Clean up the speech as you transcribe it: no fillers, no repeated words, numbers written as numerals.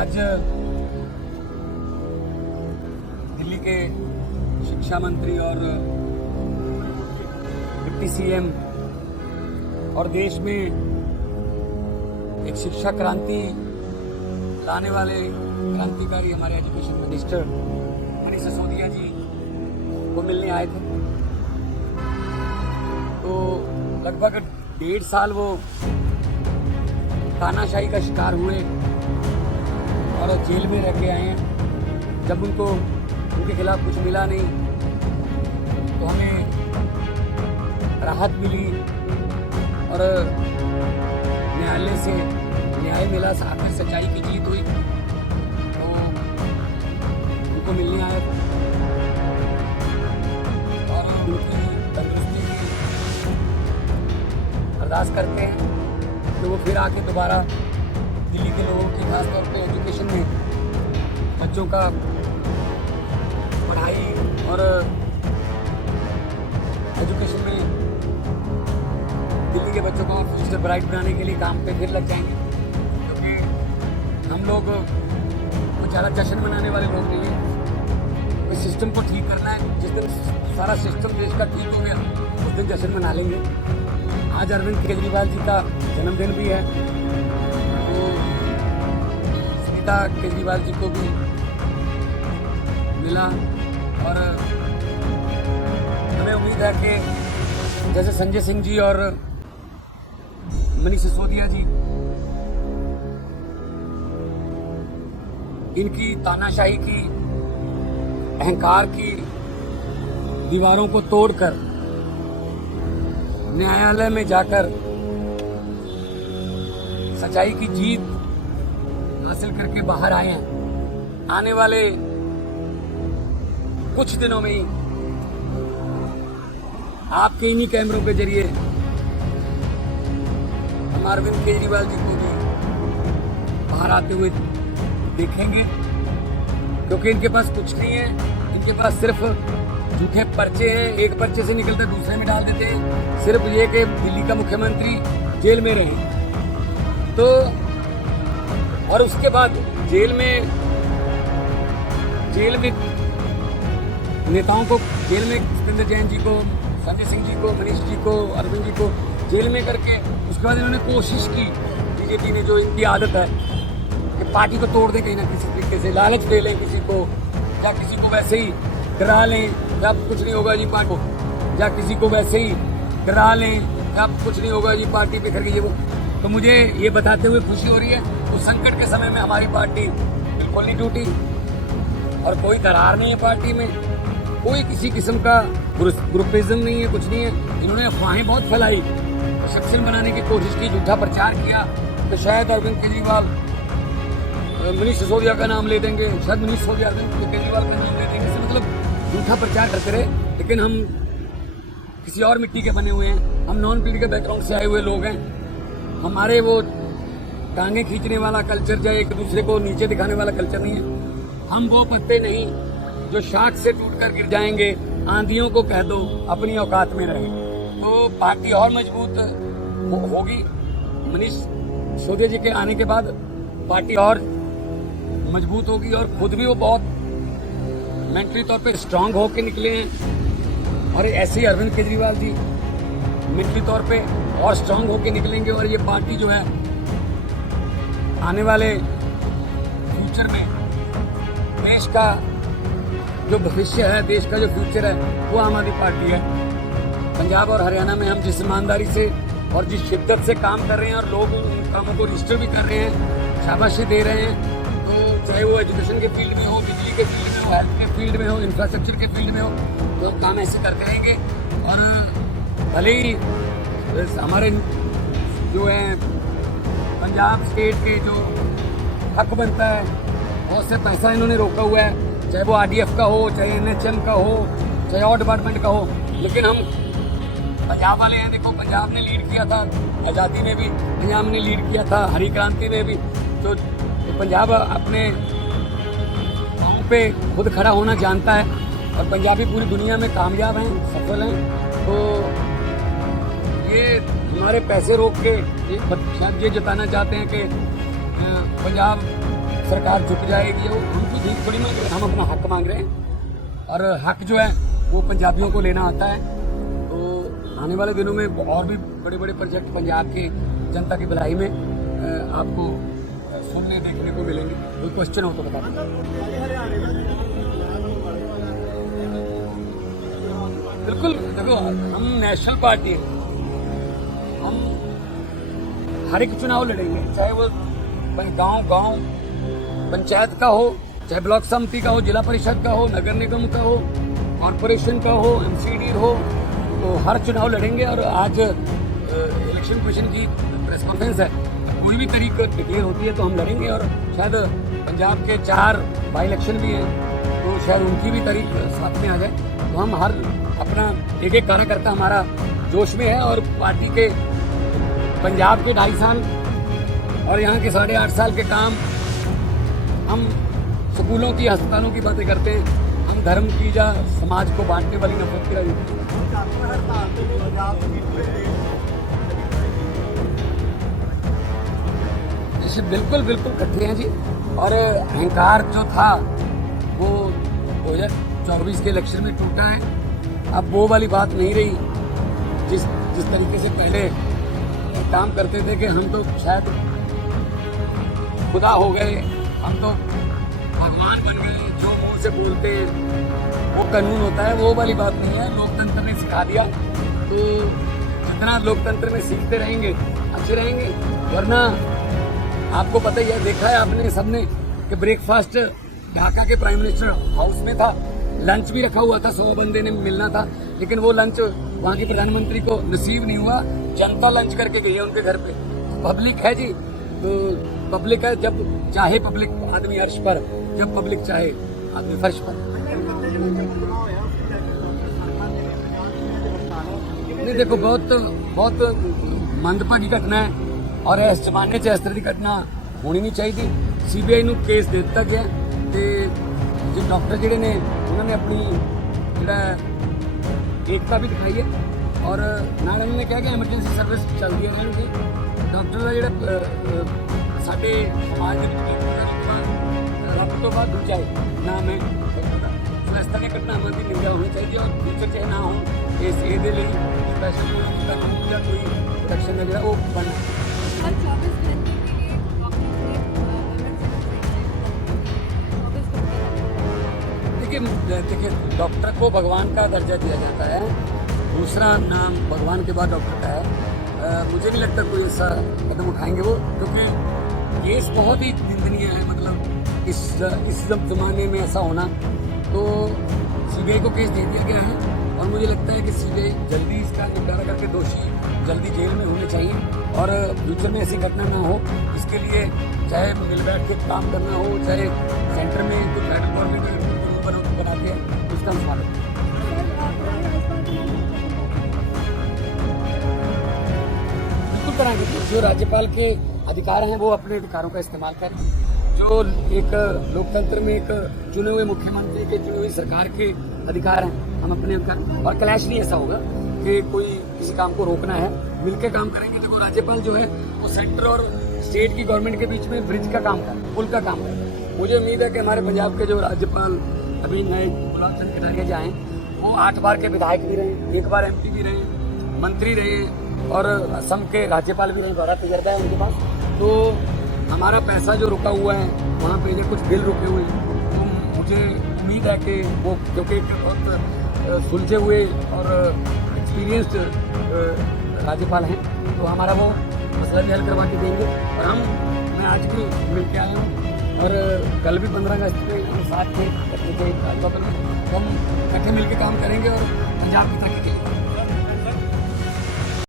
आज दिल्ली के शिक्षा मंत्री और डिप्टी सीएम और देश में एक शिक्षा क्रांति लाने वाले क्रांतिकारी हमारे एजुकेशन मिनिस्टर मनीष सिसोदिया जी को मिलने आए थे। तो लगभग 1.5 साल वो तानाशाही का शिकार हुए और जेल में रह के आए हैं। जब उनको उनके खिलाफ कुछ मिला नहीं तो हमें राहत मिली और न्यायालय से न्याय मिला, आखिर सच्चाई की जीत हुई। तो उनको मिलने आए और उनकी तंदुरुस्ती की अरदास करते हैं कि वो फिर आके दोबारा दिल्ली के लोगों की खासतौर पे एजुकेशन में बच्चों का पढ़ाई और एजुकेशन में दिल्ली के बच्चों को फ्यूचर ब्राइट बनाने के लिए काम पे फिर लग जाएंगे, क्योंकि हम लोग कुछ ज़्यादा जश्न मनाने वाले लोग नहीं हैं। इस सिस्टम को ठीक करना है। जिस दिन सारा सिस्टम देश का ठीक हो गया उस दिन जश्न मना लेंगे। आज अरविंद केजरीवाल जी का जन्मदिन भी है, तो सीता केजरीवाल जी को भी मिला और हमें उम्मीद है कि जैसे संजय सिंह जी और मनीष सिसोदिया जी इनकी तानाशाही की, अहंकार की दीवारों को तोड़कर न्यायालय में जाकर सच्चाई की जीत हासिल करके बाहर आए हैं। आने वाले कुछ दिनों में ही आपके इन्हीं कैमरों के जरिए हम अरविंद केजरीवाल जी को भी बाहर आते हुए देखेंगे, क्योंकि इनके पास कुछ नहीं है। इनके पास सिर्फ झूठे पर्चे हैं, एक पर्चे से निकलते दूसरे में डाल देते हैं। सिर्फ ये कि दिल्ली का मुख्यमंत्री जेल में रहे तो, और उसके बाद जेल में नेताओं को जेल में सत्येंद्र जैन जी को, संजय सिंह जी को, मनीष जी को, अरविंद जी को जेल में करके उसके बाद इन्होंने कोशिश की, बीजेपी ने, जो इनकी आदत है कि पार्टी को तोड़ दे कहीं ना किसी तरीके से, लालच दे लें किसी को या किसी को वैसे ही डरा लें या कुछ नहीं होगा जी पार्टी को, या किसी को वैसे ही डरा लें या कुछ नहीं होगा जी पार्टी बिखर गई है वो। तो मुझे ये बताते हुए खुशी हो रही है उस संकट के समय में हमारी पार्टी बिल्कुल नहीं टूटी और कोई दरार नहीं है पार्टी में, कोई किसी किस्म का ग्रुपिज्म नहीं है, कुछ नहीं है। इन्होंने अफवाहें बहुत फैलाई, सक्सेस बनाने की कोशिश की, झूठा प्रचार किया तो शायद अरविंद केजरीवाल मनीष सिसोदिया का नाम ले देंगे, शायद मनीष सिसोदिया केजरीवाल का नाम ले देंगे, मतलब झूठा प्रचार करते रहे। लेकिन हम किसी और मिट्टी के बने हुए हैं, हम नॉन पॉलिटिकल बैकग्राउंड से आए हुए लोग हैं। हमारे वो टांगे खींचने वाला कल्चर या एक दूसरे को नीचे दिखाने वाला कल्चर नहीं है। हम वो पत्ते नहीं जो शाख से टूटकर गिर जाएंगे। आंधियों को कह दो अपनी औकात में रहे, तो पार्टी और मजबूत होगी। मनीष सिसोदिया जी के आने के बाद पार्टी और मजबूत होगी और खुद भी वो बहुत मेंटली तौर पे स्ट्रांग होके निकले हैं और ऐसे ही अरविंद केजरीवाल जी मेंटली तौर पे और स्ट्रांग होके निकलेंगे और ये पार्टी जो है आने वाले फ्यूचर में देश का जो भविष्य है, देश का जो फ्यूचर है वो आम आदमी पार्टी है। पंजाब और हरियाणा में हम जिस ईमानदारी से और जिस शिद्दत से काम कर रहे हैं और लोग उन कामों को रजिस्टर भी कर रहे हैं, शाबाशी दे रहे हैं, तो चाहे वो एजुकेशन के फील्ड में हो, बिजली के फील्ड में हो, हेल्थ के फील्ड में हो, इंफ्रास्ट्रक्चर के फील्ड में हो, तो काम ऐसे करते रहेंगे। और भले ही हमारे जो है पंजाब स्टेट के जो हक बनता है बहुत से पैसा इन्होंने रोका हुआ है, चाहे वो RDF का हो, चाहे NHM का हो, चाहे और डिपार्टमेंट का हो। लेकिन हम पंजाब वाले हैं। देखो, पंजाब ने लीड किया था आज़ादी में भी, पंजाब ने लीड किया था हरी क्रांति में भी। तो पंजाब अपने पाँव पे खुद खड़ा होना जानता है और पंजाबी पूरी दुनिया में कामयाब हैं, सफल हैं। तो ये हमारे पैसे रोक के शायद ये जताना चाहते हैं कि पंजाब सरकार झुक जाएगी। वो हम तो भीख थोड़ी मांग रहे हैं, हम अपना हक मांग रहे हैं और हक जो है वो पंजाबियों को लेना आता है। तो आने वाले दिनों में और भी बड़े बड़े प्रोजेक्ट पंजाब के जनता की भलाई में आपको सुनने देखने को मिलेंगे। कोई क्वेश्चन हो तो बता दें। बिल्कुल, देखो हम नेशनल पार्टी हैं, हम हर एक चुनाव लड़ेंगे, चाहे वो गांव पंचायत का हो, चाहे ब्लॉक समिति का हो, जिला परिषद का हो, नगर निगम का हो, कॉरपोरेशन का हो, एमसीडी हो, तो हर चुनाव लड़ेंगे। और आज इलेक्शन कमीशन की प्रेस कॉन्फ्रेंस है, कोई भी तारीख डिक्लेयर होती है तो हम लड़ेंगे। और शायद पंजाब के 4 बाई इलेक्शन भी हैं, तो शायद उनकी भी तारीख साथ में आ जाए। तो हम हर अपना एक कार्यकर्ता हमारा जोश में है। और पार्टी के पंजाब के 2.5 साल और यहाँ के 8.5 साल के काम, हम स्कूलों की, अस्पतालों की बातें करते हैं, हम धर्म की या समाज को बांटने वाली नफरत की राजनीति। जैसे बिल्कुल कट्ठे हैं जी। और अहंकार जो था वो 2024 के इलेक्शन में टूटा है। अब वो वाली बात नहीं रही जिस तरीके से पहले काम करते थे कि हम तो शायद खुदा हो गए, हम तो भगवान बन गए, जो मुंह से बोलते वो कानून होता है, वो वाली बात नहीं है। लोकतंत्र ने सिखा दिया, तो जितना लोकतंत्र में सीखते रहेंगे अच्छे रहेंगे। वरना आपको पता ही है, देखा है आपने सबने कि ब्रेकफास्ट ढाका के प्राइम मिनिस्टर हाउस में था, लंच भी रखा हुआ था, 100 बंदे ने मिलना था, लेकिन वो लंच वहाँ के प्रधानमंत्री को नसीब नहीं हुआ। जनता लंच करके गई है उनके घर पे। पब्लिक है जी, तो पब्लिक है, जब चाहे पब्लिक आदमी अर्श पर, जब पब्लिक चाहे आदमी फर्श पर। नहीं देखो, बहुत मंदभागी घटना है और इस जमाने च इस तरह की घटना होनी नहीं चाहिए थी। सीबीआई ਨੂੰ केस दे दिता गया ਤੇ जो डॉक्टर ਜਿਹੜੇ ਨੇ ਉਹਨਾਂ ਨੇ ਆਪਣੀ ਜਿਹੜਾ एकता भी दिखाई है। और ਨਾਲ ਇਹਨਾਂ ਨੇ ਕਿਹਾ ਕਿ ਐਮਰਜੈਂਸੀ ਸਰਵਿਸ ਚੱਲਦੀ ਹੈ ਇਹਨਾਂ ਦੀ। ਡਾਕਟਰ ਦਾ ਜਿਹੜਾ ਸਾਡੇ ਸਮਾਜ ਦੇ ਵਿੱਚ ਰੱਬ ਤੋਂ ਬਾਅਦ ਦੂਜਾ ਨਾਮ ਹੈ। ਇਸ ਤਰ੍ਹਾਂ ਦੀਆਂ ਘਟਨਾਵਾਂ ਦੀ ਨਿੰਦਾ ਹੋਣੀ ਚਾਹੀਦੀ ਹੈ, ਔਰ ਫਿਊਚਰ 'ਚ ਨਾ ਹੋਣ। ਇਸ ਇਹਦੇ ਲਈ ਸਪੈਸ਼ਲ ਕਾਨੂੰਨ ਜਾਂ ਕੋਈ ਪ੍ਰੋਟੈਕਸ਼ਨ ਦਾ ਜਿਹੜਾ ਉਹ ਬਣਨਾ। देखिए, डॉक्टर को भगवान का दर्जा दिया जाता है, दूसरा नाम भगवान के बाद डॉक्टर का है। मुझे नहीं लगता कोई ऐसा कदम उठाएंगे वो, क्योंकि केस बहुत ही निंदनीय है। मतलब इस जमाने में ऐसा होना, तो सीबीआई को केस दे दिया गया है और मुझे लगता है कि सीबीआई जल्दी इसका निपटारा करके दोषी जल्दी जेल में होने चाहिए और फ्यूचर में ऐसी घटना ना हो। इसके लिए चाहे मिल बैठ के काम करना हो, चाहे सेंटर में कुछ फेडरल गवर्नमेंट बना के उसका स्वागत बिल्कुल कराएंगे। जो राज्यपाल के अधिकार हैं वो अपने अधिकारों का इस्तेमाल करें। जो एक लोकतंत्र में एक चुने हुए मुख्यमंत्री के, चुनी हुई सरकार के अधिकार हैं, हम अपने अधिकार। और क्लैश नहीं ऐसा होगा कि कोई किसी काम को रोकना है, मिलकर काम करेंगे। देखो, राज्यपाल जो है वो सेंटर और स्टेट की गवर्नमेंट के बीच में ब्रिज का काम कर, पुल का काम कर। मुझे उम्मीद है कि हमारे पंजाब के जो राज्यपाल अभी नए गुलाब चंद कटारिया जो आए, वो 8 बार के विधायक भी रहे, 1 बार MP भी रहे, मंत्री रहे और असम के राज्यपाल भी रहे, बड़ा तजर्बा है उनके पास। तो हमारा पैसा जो रुका हुआ है वहाँ पे जो कुछ बिल रुके हुए हैं, तो मुझे उम्मीद है कि वो, क्योंकि बहुत सुलझे हुए और एक्सपीरियंस्ड राज्यपाल हैं, तो हमारा वो मसला भी हल करवा के देंगे। और मैं आज भी मिल के आया हूँ और कल भी 15 अगस्त पे हम साथ थे, हम इकट्ठे मिल के काम करेंगे और पंजाब की तरक्की के लिए